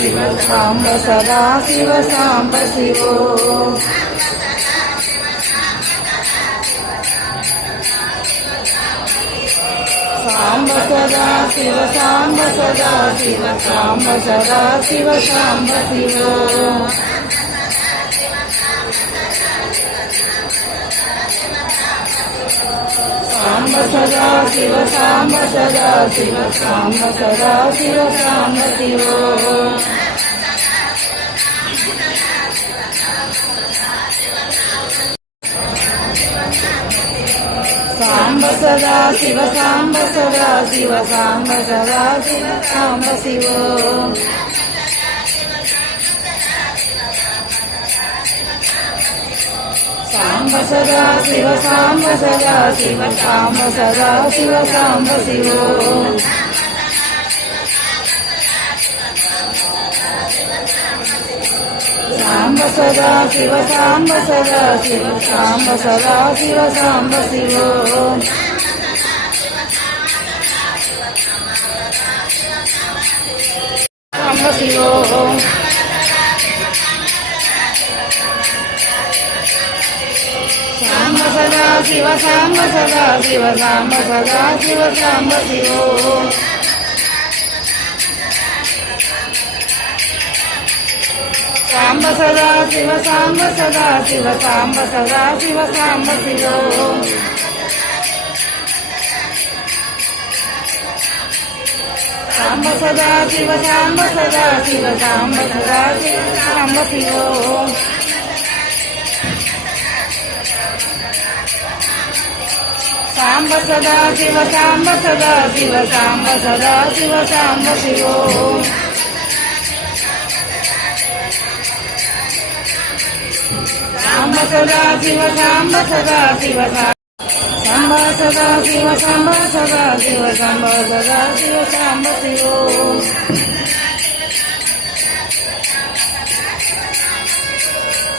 ಶಿವ ಸಾಂಬ ಸದಾ ಶಿವ ಸಾಂಬ ಶಿವೋ ಸಾಂಬ ಸದಾ ಶಿವ ಸಾಂಬ ಸದಾ ಶಿವ ಸಾಂಬ ಸದಾ ಶಿವ ಸಾಂಬ ಶಿವೋ ಸಾಂಬ ಸದಾ ಶಿವ ಸಾಂಬ ಸದಾ ಶಿವ ಸಾಂಬ ಸದಾ ಶಿವ ಸಾಂಬ ಶಿವೋ ಸಾಂಬ ಸದಾ ಶಿವ ಸಾಂಬ ಸದಾ ಶಿವ ಸಾಂಬ ಸದಾ ಶಿವ ಸಾಂಬ ಶಿವೋ ಸಾಂಬ ಸದಾ ಶಿವ ಸಾಂಬ ಸದಾ ಶಿವ ಸಾಂಬ ಸದಾ ಶಿವ ಸಾಂಬ ಶಿವೋ ಸಾಂಬ ಸದಾ ಶಿವ ಸಾಂಬ ಸದಾ ಶಿವ ಸಾಂಬ ಸದಾ ಶಿವ ಸಾಂಬ ಶಿವೋ ಸಾಂಬ ಶಿವೋ ಸಾಂಬ ಸದಾ ಶಿವ ಸಾಂಬ ಸದಾ ಶಿವ ಸಾಂಬ ಸದಾ ಶಿವ ಸಾಂಬ ಶಿವೋ ಸಾಂಬ ಸದಾ ಶಿವ ಸಾಂಬ ಸದಾ ಶಿವ ಸಾಂಬ ಸದಾ ಶಿವ ಸಾಂಬ ಶಿವೋ ಸಾಂಬ ಸದಾ ಶಿವ ಸಾಂಬ ಸದಾ ಶಿವ ಸಾಂಬ ಸದಾ ಶಿವ ಸಾಂಬ ಶಿವೋ ಸಾಂಬ ಸದಾ ಶಿವ ಸಾಂಬ ಸದಾ ಶಿವ ಸಾಂಬ ಸದಾ ಶಿವ ಸಾಂಬ ಶಿವೋ ಸಾಂಬ ಸದಾ ಶಿವ ಸಾಂಬ ಸದಾ ಶಿವ ಸಾಂಬ ಸದಾ ಶಿವ ಸಾಂಬ ಸದಾ ಶಿವ ಸಾಂಬ ಸದಾ ಶಿವ ಸಾಂಬ ಶಿವೋ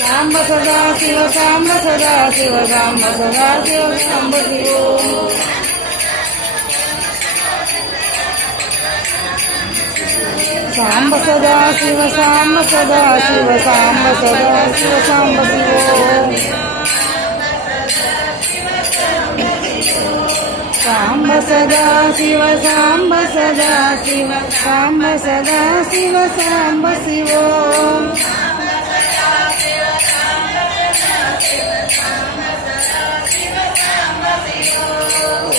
ಸಾಂಬ ಸದಾ ಶಿವ ಸಾಂಬ ಸದಾ ಶಿವ ಸಾಂಬ ಸದಾ ಶಿವ ಸಾಂಬ ಶಿವೋ ಸಾಂಬ ಸದಾ ಶಿವ ಸಾಂಬ ಸದಾ ಶಿವ ಸಾಂಬ ಸದಾ ಶಿವ ಸಾಂಬ ಶಿವೋ ಸಾಂಬ ಸದಾ ಶಿವ ಸಾಂಬ ಸದಾ ಶಿವ ಸಾಂಬ ಸದಾ ಶಿವ ಸಾಂಬ ಶಿವೋ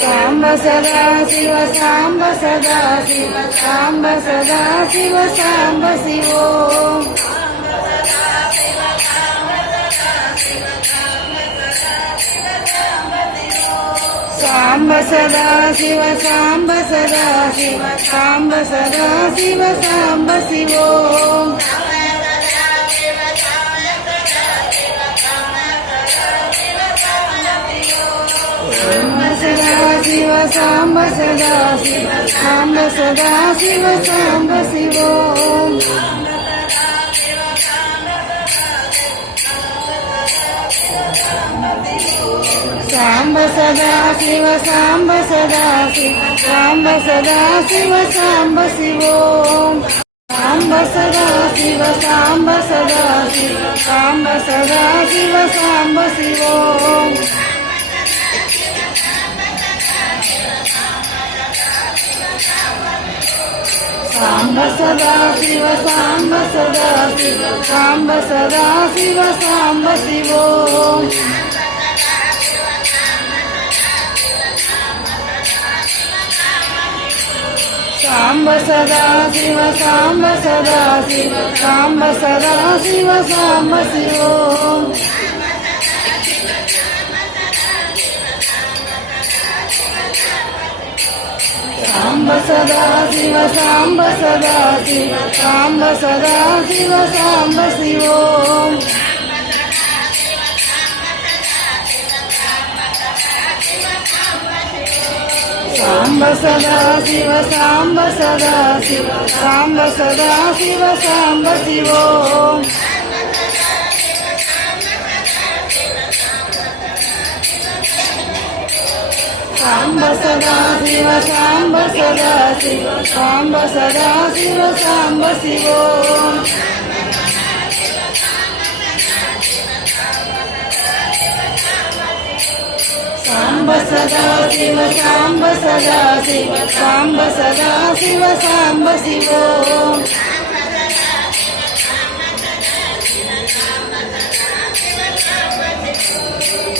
ಸಾಂಬ ಸದಾ ಶಿವ ಸಾಂಬ ಸದಾ ಶಿವ ಸಾಂಬ ಸದಾ ಶಿವ ಸಾಂಬ ಶಿವೋ ಸಾಂಬ ಸದಾ ಶಿವ ಸಾಂಬ ಸದಾ ಶಿವ ಸಾಂಬ ಸದಾ ಶಿವ ಸಾಂಬ ಶಿವೋ ಸದಾ ಶಿವ ಸಾಂಬ ಸದಾ ಶಿವ ಸಾಂಬ ಸದಾ ಶಿವ ಸಾಂಬ ಶಿವೋ ಸಾಂಬ ಸದಾ ಶಿವ ಸಾಂಬ ಸದಾ ಶಿವ ಸಾಂಬ ಸದಾ ಶಿವ ಸಾಂಬ ಶಿವೋ ಸಾಂಬ ಸದಾ ಶಿವ ಸಾಂಬ ಸದಾ ಶಿವ ಸಾಂಬ ಸದಾ ಶಿವ ಸಾಂಬ ಶಿವೋ ಸಾಂಬ ಸದಾ ಶಿವ ಸಾಂಬ ಸದಾ ಶಿವ ಸಾಂಬ ಸದಾ ಶಿವ ಸಾಂಬ ಶಿವೋ ಸಾಂಬ ಸದಾ ಶಿವ ಸಾಂಬ ಸದಾ ಶಿವ ಸಾಂಬ ಸದಾ ಶಿವ ಸಾಂಬ ಶಿವೋ ಸಾಂಬ ಸದಾ ಶಿವ ಸಾಂಬ ಸದಾ ಶಿವ ಸಾಂಬ ಸದಾ ಶಿವ ಸಾಂಬ ಶಿವೋ ಸಾಂಬ ಸದಾ ಶಿವ ಸಾಂಬ ಸದಾ ಶಿವ ಸಾಂಬ ಸದಾ ಶಿವ ಸಾಂಬ ಶಿವೋ ಸಾಂಬ ಸದಾ ಶಿವ ಸಾಂಬ ಸದಾ ಶಿವ ಸಾಂಬ ಸದಾ ಶಿವ ಸಾಂಬ ಶಿವೋ ಸಾಂಬ ಸದಾ ಶಿವ ಸಾಂಬ ಸದಾ ಶಿವ ಸಾಂಬ ಸದಾ ಶಿವ ಸಾಂಬ ಶಿವೋ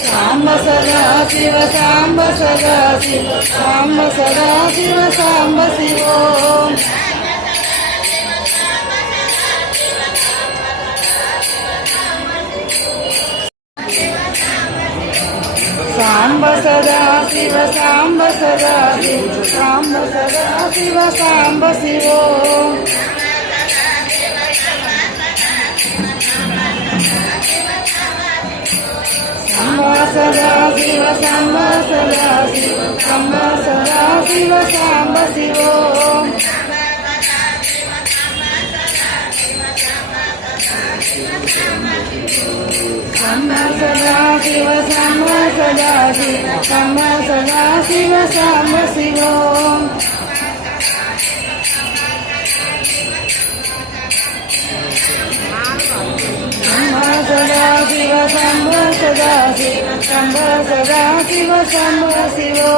ಸಾಂಬ ಸದಾ ಶಿವ ಸಾಂಬ ಸದಾ ಶಿವ ಸಾಂಬ ಸದಾ ಶಿವ ಸಾಂಬ ಶಿವೋ ಸಾಂಬ ಸದಾ ಶಿವ ಸಾಂಬ ಸದಾ ಶಿವ ಸಾಂಬ ಸದಾ ಶಿವ ಸಾಂಬ ಶಿವೋ ಸಾಂಬ ಸದಾ ಶಿವ ಸಾಂಬ ಸದಾ ಶಿವ ಸಾಂಬ ಸದಾ ಶಿವ ಸಾಂಬ ಶಿವೋ ಸಾಂಬ ಸದಾ ಶಿವ ಸಾಂಬ ಸದಾ ಶಿವ ಸಾಂಬ ಸದಾ ಶಿವ ಸಾಂಬ ಶಿವೋ ಸಾಂಬ ಸದಾ ಶಿವ ಸಾಂಬ ಸದಾ ಶಿವ ಸಾಂಬ ಸದಾ ಶಿವ ಸಾಂಬ ಶಿವೋ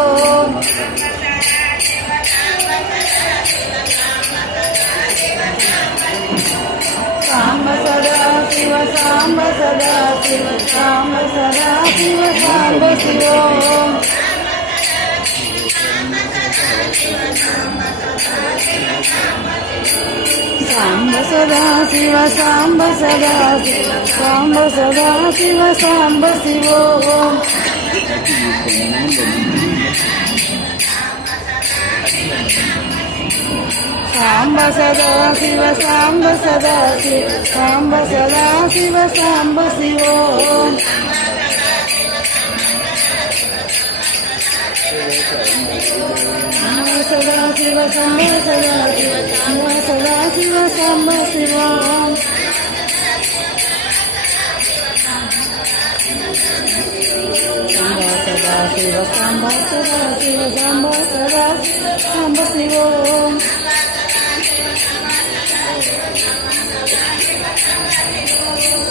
ಸಾಂಬ ಸದಾ ಶಿವ ಸಾಂಬ ಸದಾ ಶಿವ ಸಾಂಬ ಸದಾ ಶಿವ ಸಾಂಬ ಶಿವೋ ಸಾಂಬ ಸದಾ ಶಿವ ಸಾಂಬ ಸದಾ ಶಿವ ಸಾಂಬ ಸದಾ ಶಿವ ಸಾಂಬ ಶಿವೋ ಸಾಂಬ ಸದಾ ಶಿವ ಸಾಂಬ ಸದಾ ಶಿವ ಸಾಂಬ ಸದಾ ಶಿವ ಸಾಂಬ ಶಿವೋ ಸದಾ ಶಿವ ಸಾಂಬ ಸದಾ ಶಿವ ಸಾಂಬ ಸದಾ ಶಿವ ಸಾಂಬ ಶಿವೋ ಸದಾ ಶಿವ ಸಾಂಬ ಸದಾ ಶಿವ ಸಾಂಬ ಸದಾ ಸಾಂಬ ಶಿವೋ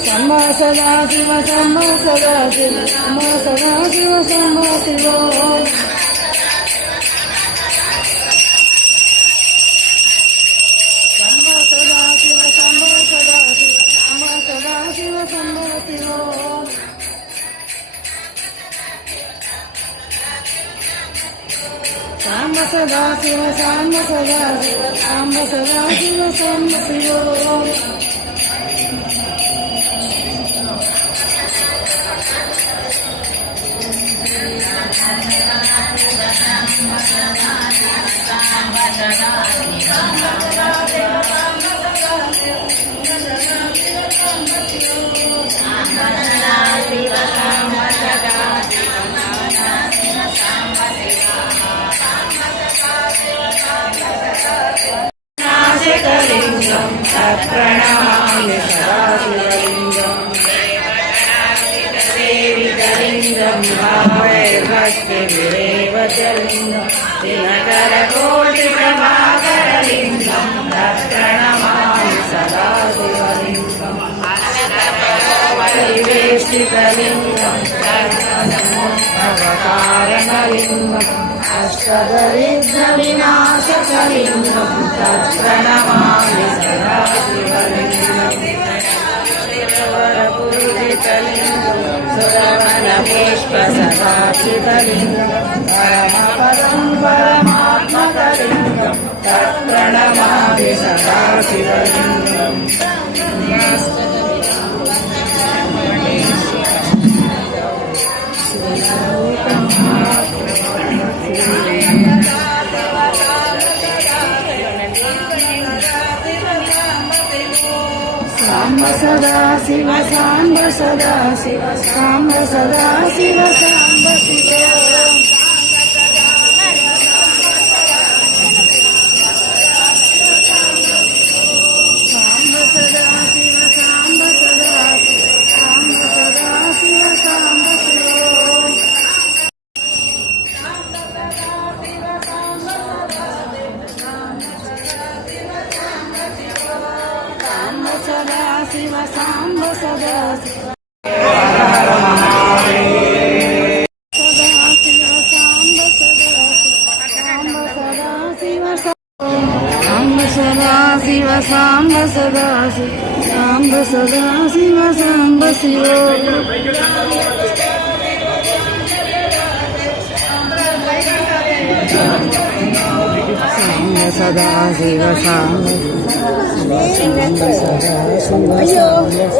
ಸಾಂಬ ಸದಾ ಶಿವ ಸಾಂಬ ಸದಾ ಶಿವ ಸಾಂಬ ಸದಾ ಶಿವ ಸಾಂಬ ಶಿವೋ ಸಾಂಬ ಸದಾ ಶಿವ ಸಾಂಬ ಸದಾ ಶಿವ ಸಾಂಬ ಸದಾ ಶಿವ ಸಾಂಬ ಶಿವೋ ಸಾಂಬ ಸದಾ ಶಿವ ಸಾಂಬ ಸದಾ ಶಿವ ಸಾಂಬ ಸದಾ ಶಿವ ಸಾಂಬ ಶಿವೋ नासिकलिङ्गं तत्प्रणमामि सदा शिवलिङ्गं सेवितलिङ्गं भावैर्भक्तिभिरेव च लिङ्गं दिनकरकोटिप्रभाकरलिङ्गं तत्प्रणमामि सदा शिवलिङ्गं परिवेष्टितलिङ्गं सर्वसमुद्भवकारणलिङ्गम् अष्टदरिद्रविनाशकलिङ्गं तत्प्रणमामि सदा शिवलिङ्गं वरपूजितलिङ्गं सुरवनपुष्पसदाशिवलिङ्गं परमपदं परमात्मकलिङ्गं तत्प्रणमामि सदा शिवलिङ्गम् साम्ब सदा शिव साम्ब सदा शिव साम्ब सदा शिव साम्ब शिव साम्ब सदा शिव साम्ब सदा शिव साम्ब सदा शिव साम्ब शिव ಶಿವ ಸಾಂಬ ಸದಾ ಶಿವ ಸದಾ ಶಿವ ಸಾಂಬ ಸದಾ ಶಿವ ಸಾಂಬ ಸದಾ ಶಿವ ಸಾಂಬ ಶಿವ ಸಾಂಬ ಸದಾ ಶಿವ ಸಾಂಬ ಸಾಂಬ ಸದಾ ಶಿವ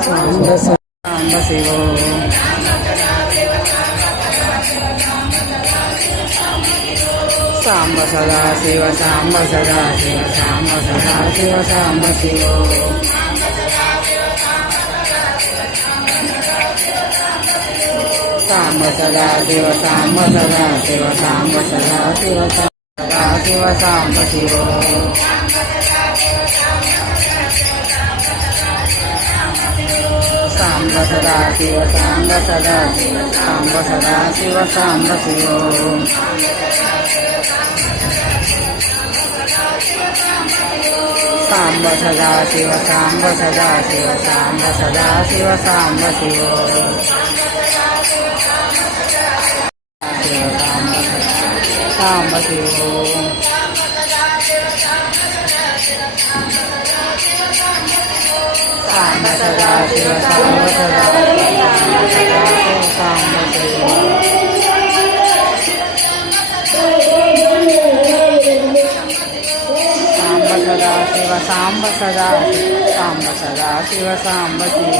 ಸಾಂಬ ಸಾಂಬ ಶಿವ ಸಾಂಬ ಸದಾ ಶಿವ ಸಾಂಬ ಸದಾ ಶಿವ ಸಾಂಬ ಸದಾ ಶಿವ ಸಾಂಬ ಶಿವ ಸಾಂಬ ಸದಾ ಶಿವ ಸಾಂಬ ಸದಾ ಶಿವ ಸಾಂಬ ಸದಾ ಶಿವ ಸದಾ ಶಿವ ಸಾಂಬ ಶಿವ ಸಾಂಬ ಸದಾ ಶಿವ ಸಾಂಬ ಸದಾ ಶಿವ ಸಾಂಬ ಸದಾ ಶಿವ ಸಾಂಬ ಶಿವ ಸಾಂಬ ಸದಾ ಶಿವ ಸಾಂಬ ಸದಾ ಶಿವ ಸಾಂಬ ಸದಾ ಶಿವ ಸಾಂಬ ಶಿವ ಸಾಂಬ ಶಿವ ಸಾಂಬ ಸದಾ ಶಿವ ಸಾಂಬ ಸದಾ ಸಾಂಬ ಶಿವ ಸದಾ ಶಿವ ಸಾಂಬ ಸದಾ ಸಾಂಬ ಸದಾ ಶಿವ ಸಾಂಬ ಶಿವ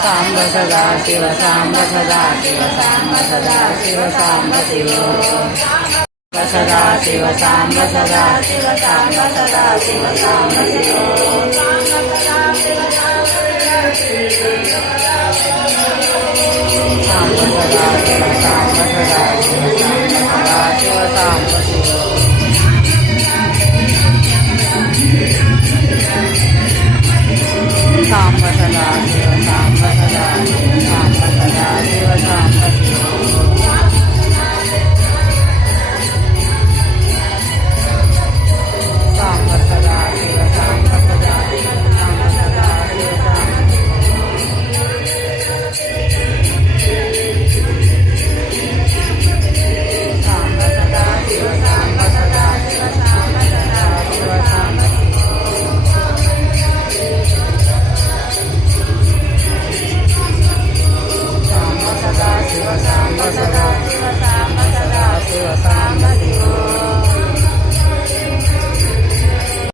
ಸಾಂಬ ಸದಾ ಶಿವ ಸಾಂಬ ಸದಾ ಶಿವ ಸಾಂಬ ಸದಾ ಶಿವ ಸಾಂಬ ಶಿವ ಸದಾ ಶಿವ ಸಾಂಬ ಸದಾ ಶಿವ ಸಾಂಬ ಸದಾ ಶಿವ ಸಾಂಬ ಶಿವ ಸಾಂಬ ಸದಾ ಶಿವ ಸಾಂಬ ಸದಾ ಶಿವ ಸಾಂಬ